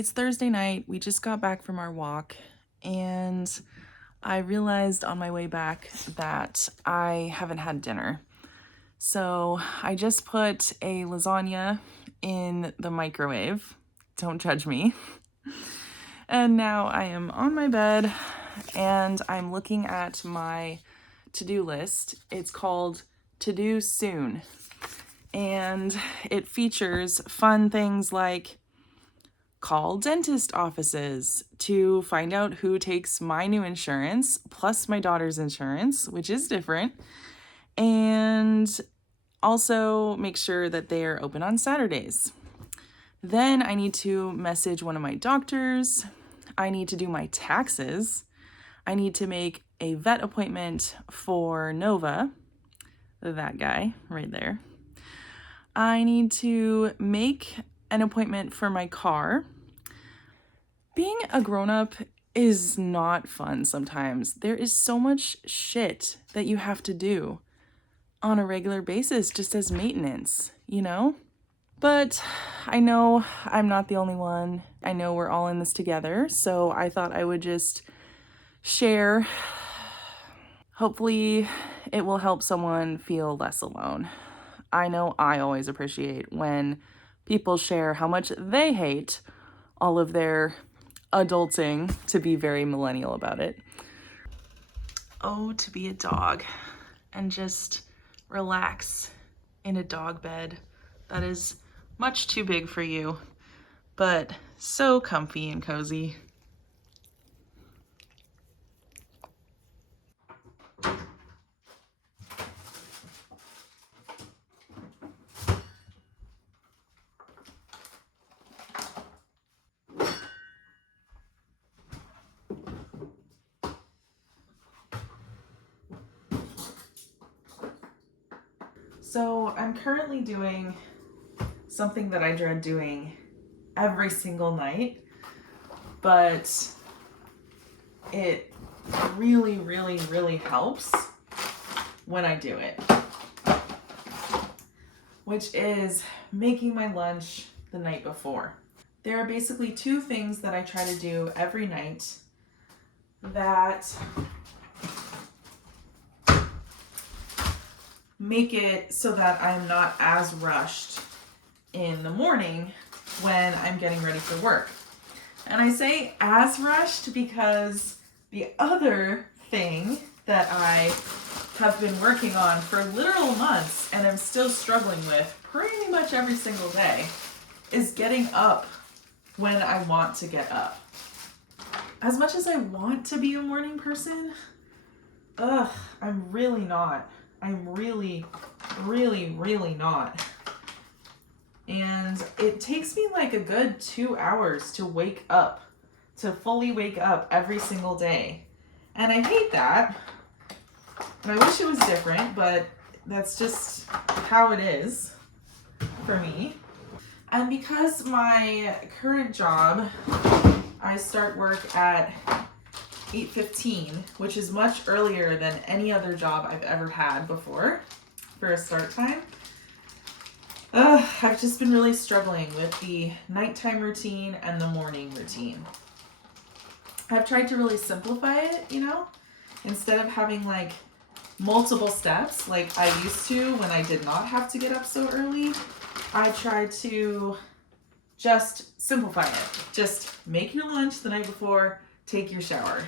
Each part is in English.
It's Thursday night. We just got back from our walk, and I realized on my way back that I haven't had dinner. So I just put a lasagna in the microwave. Don't judge me. And now I am on my bed and I'm looking at my to-do list. It's called To Do Soon. And it features fun things like call dentist offices to find out who takes my new insurance plus my daughter's insurance, which is different, and also make sure that they are open on Saturdays. Then I need to message one of my doctors. I need to do my taxes. I need to make a vet appointment for Nova, that guy right there. I need to make an appointment for my car. Being a grown-up is not fun sometimes. There is so much shit that you have to do on a regular basis just as maintenance, you know? But I know I'm not the only one. I know we're all in this together, so I thought I would just share. Hopefully it will help someone feel less alone. I know I always appreciate when people share how much they hate all of their adulting, to be very millennial about it. Oh, to be a dog and just relax in a dog bed that is much too big for you, but so comfy and cozy. So I'm currently doing something that I dread doing every single night, but it really, really, really helps when I do it, which is making my lunch the night before. There are basically two things that I try to do every night that make it so that I'm not as rushed in the morning when I'm getting ready for work. And I say as rushed because the other thing that I have been working on for literal months and I'm still struggling with pretty much every single day is getting up when I want to get up. As much as I want to be a morning person, I'm really not. I'm really, really, really not. And it takes me like a good 2 hours to wake up, to fully wake up every single day. And I hate that. And I wish it was different, but that's just how it is for me. And because my current job, I start work at 8:15, which is much earlier than any other job I've ever had before for a start time. I've just been really struggling with the nighttime routine and the morning routine. I've tried to really simplify it, instead of having like multiple steps like I used to when I did not have to get up so early. I tried to just simplify it. Just make your lunch the night before, take your shower.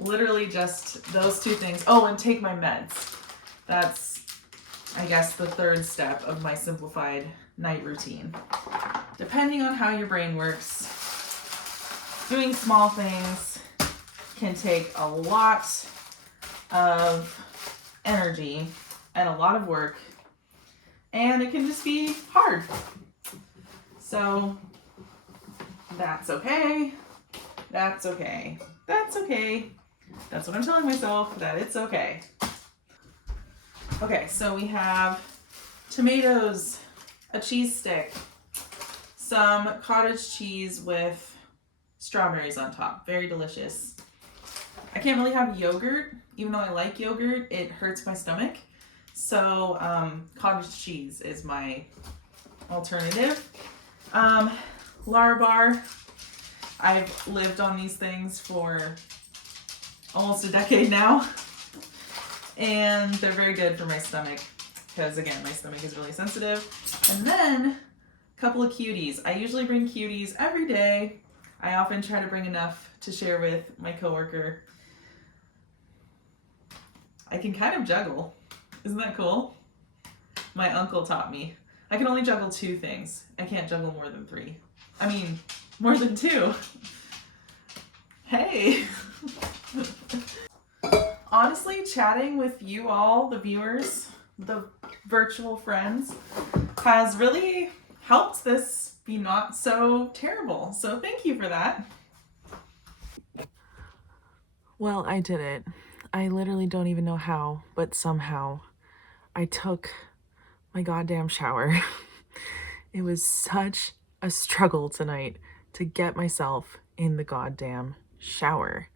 Literally just those two things. Oh, and take my meds. That's, I guess, the third step of my simplified night routine. Depending on how your brain works, doing small things can take a lot of energy and a lot of work, and it can just be hard. So that's okay. That's okay. That's okay. That's what I'm telling myself, that it's okay. Okay, so we have tomatoes, a cheese stick, some cottage cheese with strawberries on top. Very delicious. I can't really have yogurt. Even though I like yogurt, it hurts my stomach. So cottage cheese is my alternative. Lar bar. I've lived on these things for almost a decade now, and they're very good for my stomach because, again, my stomach is really sensitive. And then a couple of cuties. I usually bring cuties every day. I often try to bring enough to share with my coworker. I can kind of juggle. Isn't that cool? My uncle taught me. I can only juggle 2 things. I can't juggle more than 3. I mean, more than 2. Hey! Honestly, chatting with you all, the viewers, the virtual friends, has really helped this be not so terrible. So thank you for that. Well, I did it. I literally don't even know how, but somehow I took my goddamn shower. It was such a struggle tonight to get myself in the goddamn shower.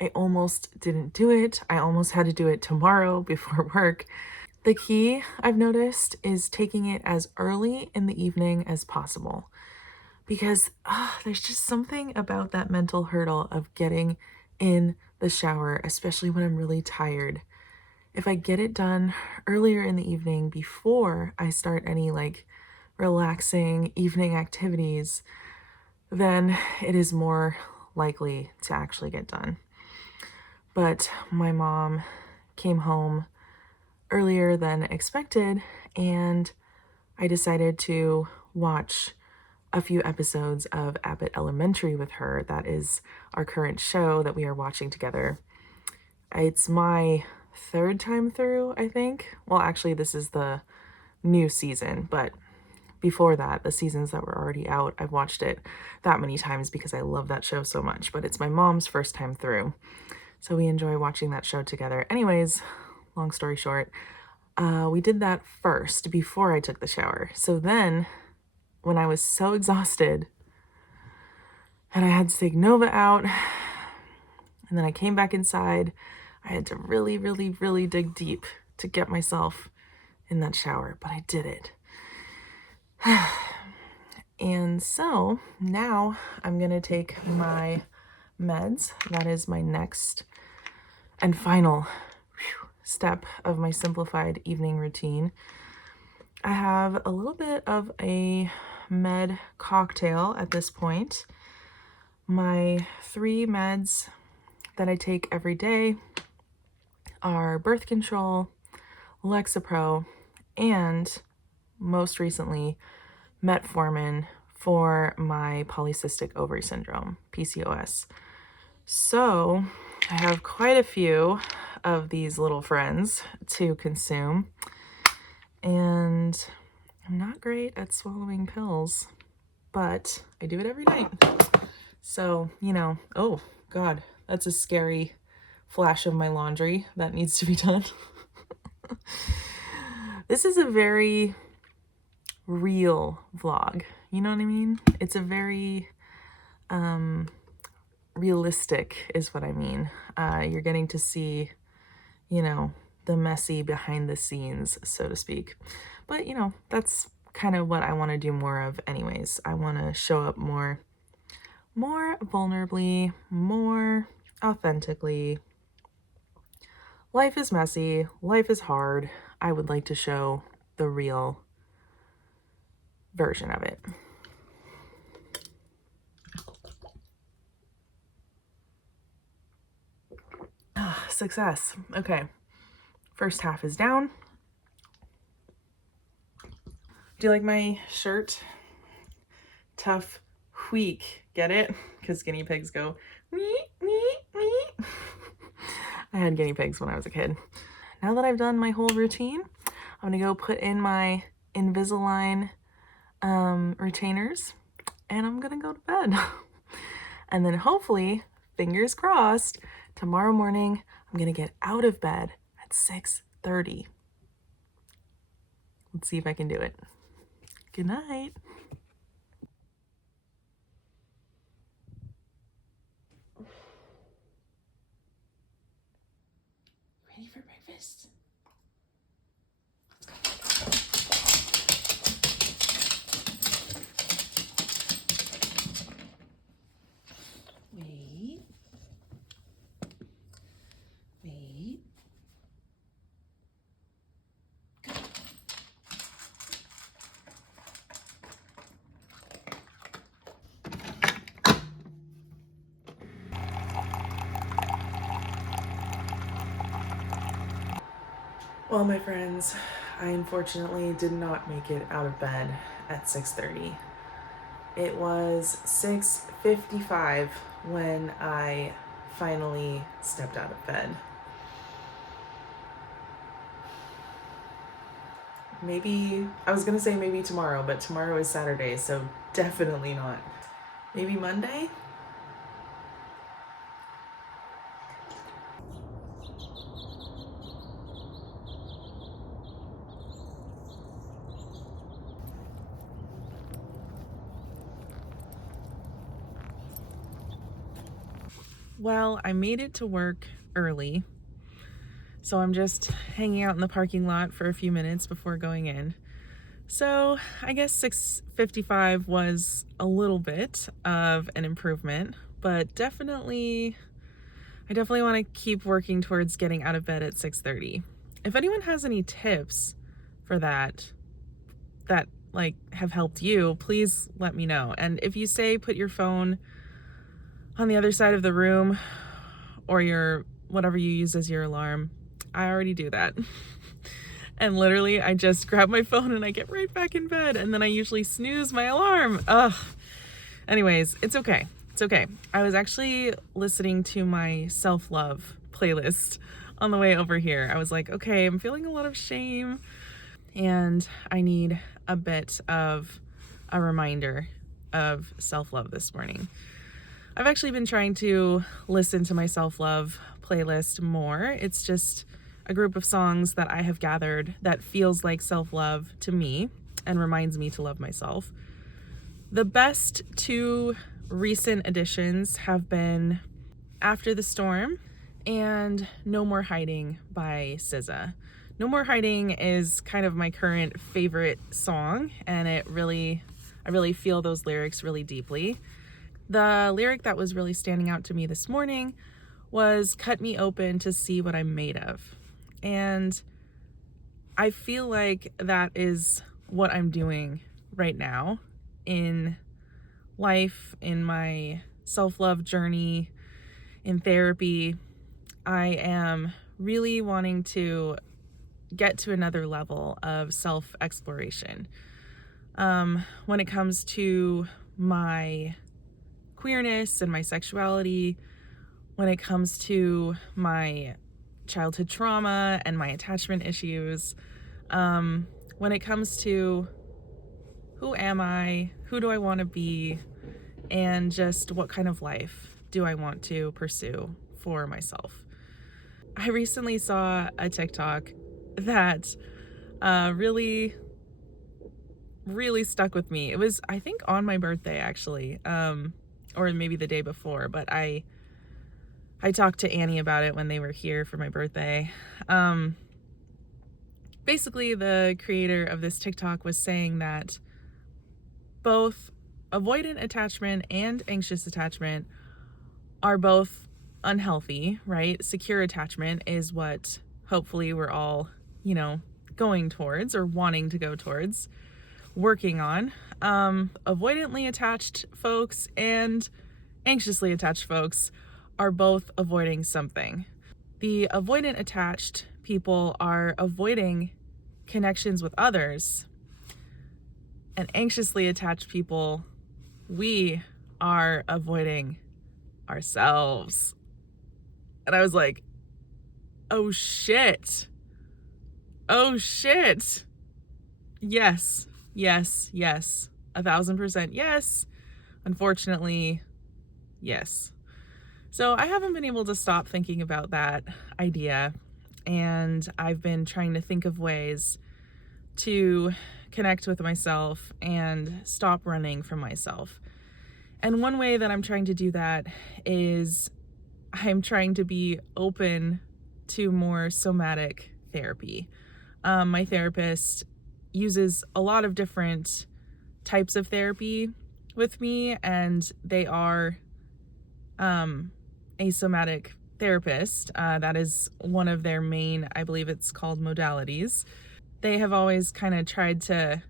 I almost didn't do it. I almost had to do it tomorrow before work. The key, I've noticed, is taking it as early in the evening as possible, because there's just something about that mental hurdle of getting in the shower, especially when I'm really tired. If I get it done earlier in the evening before I start any like relaxing evening activities, then it is more likely to actually get done. But my mom came home earlier than expected, and I decided to watch a few episodes of Abbott Elementary with her. That is our current show that we are watching together. It's my 3rd time through, I think. Well, actually, this is the new season, but before that, the seasons that were already out, I've watched it that many times because I love that show so much. But it's my mom's first time through, so we enjoy watching that show together. Anyways, long story short, we did that first before I took the shower. So then, when I was so exhausted and I had to take Nova out, and then I came back inside, I had to really, really, really dig deep to get myself in that shower, but I did it. And so now I'm gonna take my meds. That is my next and final step of my simplified evening routine. I have a little bit of a med cocktail at this point. My 3 meds that I take every day are birth control, Lexapro, and most recently metformin for my polycystic ovary syndrome, PCOS. So I have quite a few of these little friends to consume, and I'm not great at swallowing pills, but I do it every night. So, you know, oh God, that's a scary flash of my laundry that needs to be done. This is a very real vlog, you know what I mean? It's a very realistic is what I mean. You're getting to see, you know, the messy behind the scenes, so to speak. But, you know, that's kind of what I want to do more of anyways. I want to show up more vulnerably, more authentically. Life is messy. Life is hard. I would like to show the real version of it. Success. Okay. First half is down. Do you like my shirt? Tough week. Get it? Because guinea pigs go wee, wee, wee. I had guinea pigs when I was a kid. Now that I've done my whole routine, I'm gonna go put in my Invisalign retainers, and I'm gonna go to bed. And then hopefully, fingers crossed, tomorrow morning I'm gonna get out of bed at 6:30. Let's see if I can do it. Good night. Ready for breakfast? Well, my friends, I unfortunately did not make it out of bed at 6:30. It was 6:55 when I finally stepped out of bed. Maybe, I was gonna say maybe tomorrow, but tomorrow is Saturday, so definitely not. Maybe Monday? Well, I made it to work early, so I'm just hanging out in the parking lot for a few minutes before going in. So I guess 6:55 was a little bit of an improvement, but I definitely want to keep working towards getting out of bed at 6:30. If anyone has any tips for that like have helped you, please let me know. And if you say put your phone on the other side of the room or your whatever you use as your alarm, I already do that. And literally I just grab my phone and I get right back in bed, and then I usually snooze my alarm. Ugh. Anyways, it's okay. It's okay. I was actually listening to my self-love playlist on the way over here. I was like, okay, I'm feeling a lot of shame and I need a bit of a reminder of self-love this morning. I've actually been trying to listen to my self-love playlist more. It's just a group of songs that I have gathered that feels like self-love to me and reminds me to love myself. The best two recent additions have been After the Storm and No More Hiding by SZA. No More Hiding is kind of my current favorite song, and I really feel those lyrics really deeply. The lyric that was really standing out to me this morning was "Cut me open to see what I'm made of." And I feel like that is what I'm doing right now in life, in my self-love journey, in therapy. I am really wanting to get to another level of self-exploration. When it comes to my queerness and my sexuality, when it comes to my childhood trauma and my attachment issues, when it comes to who am I, who do I want to be, and just what kind of life do I want to pursue for myself. I recently saw a TikTok that really stuck with me. It was, I think, on my birthday actually, or maybe the day before, but I talked to Annie about it when they were here for my birthday. Basically, the creator of this TikTok was saying that both avoidant attachment and anxious attachment are both unhealthy, right? Secure attachment is what hopefully we're all, going towards or wanting to go towards, working on. Avoidantly attached folks and anxiously attached folks are both avoiding something. The avoidant attached people are avoiding connections with others, and anxiously attached people, we are avoiding ourselves. And I was like, oh shit. Oh shit. Yes, yes, yes. 1,000% yes. Unfortunately, yes. So I haven't been able to stop thinking about that idea, and I've been trying to think of ways to connect with myself and stop running from myself. And one way that I'm trying to do that is I'm trying to be open to more somatic therapy. My therapist uses a lot of different types of therapy with me, and they are a somatic therapist. That is one of their main, I believe it's called, modalities. They have always kind of tried to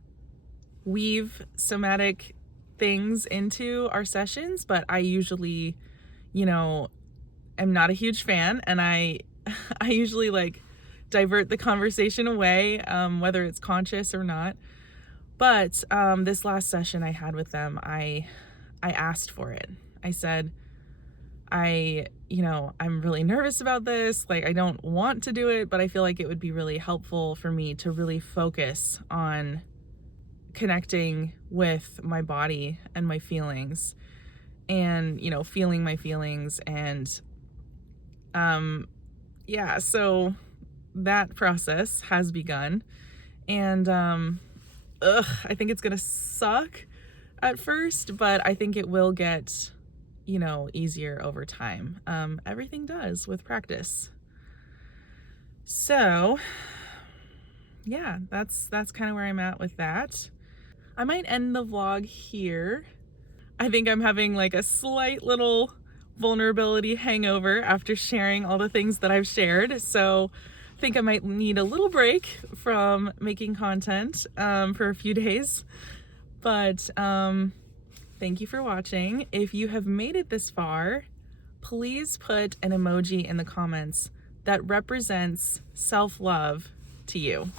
weave somatic things into our sessions, but I usually, am not a huge fan, and I usually divert the conversation away, whether it's conscious or not. But this last session I had with them, I asked for it. I said, I'm really nervous about this. Like, I don't want to do it, but I feel like it would be really helpful for me to really focus on connecting with my body and my feelings and, feeling my feelings. And, so that process has begun. And, I think it's going to suck at first, but I think it will get easier over time. Everything does with practice. So yeah, that's kind of where I'm at with that. I might end the vlog here. I think I'm having like a slight little vulnerability hangover after sharing all the things that I've shared. So I think I might need a little break from making content for a few days. But thank you for watching. If you have made it this far, please put an emoji in the comments that represents self-love to you.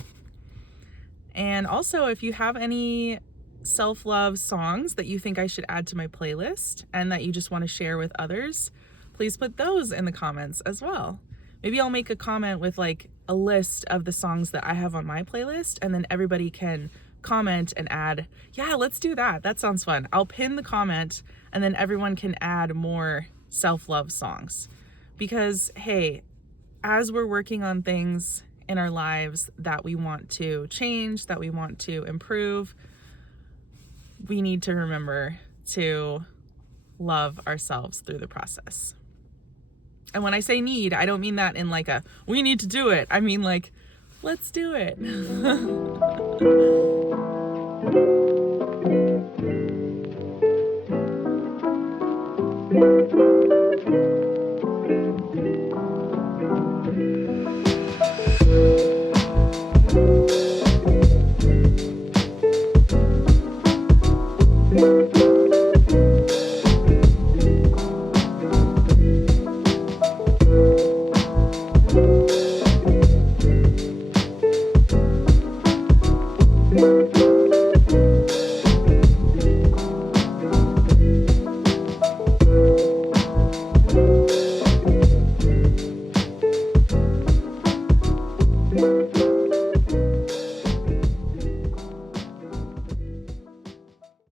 And also, if you have any self-love songs that you think I should add to my playlist and that you just want to share with others, please put those in the comments as well. Maybe I'll make a comment with like a list of the songs that I have on my playlist, and then everybody can comment and add, yeah, let's do that. That sounds fun. I'll pin the comment and then everyone can add more self-love songs. Because hey, as we're working on things in our lives that we want to change, that we want to improve, we need to remember to love ourselves through the process. And when I say need, I don't mean that in like a, we need to do it. I mean like, let's do it.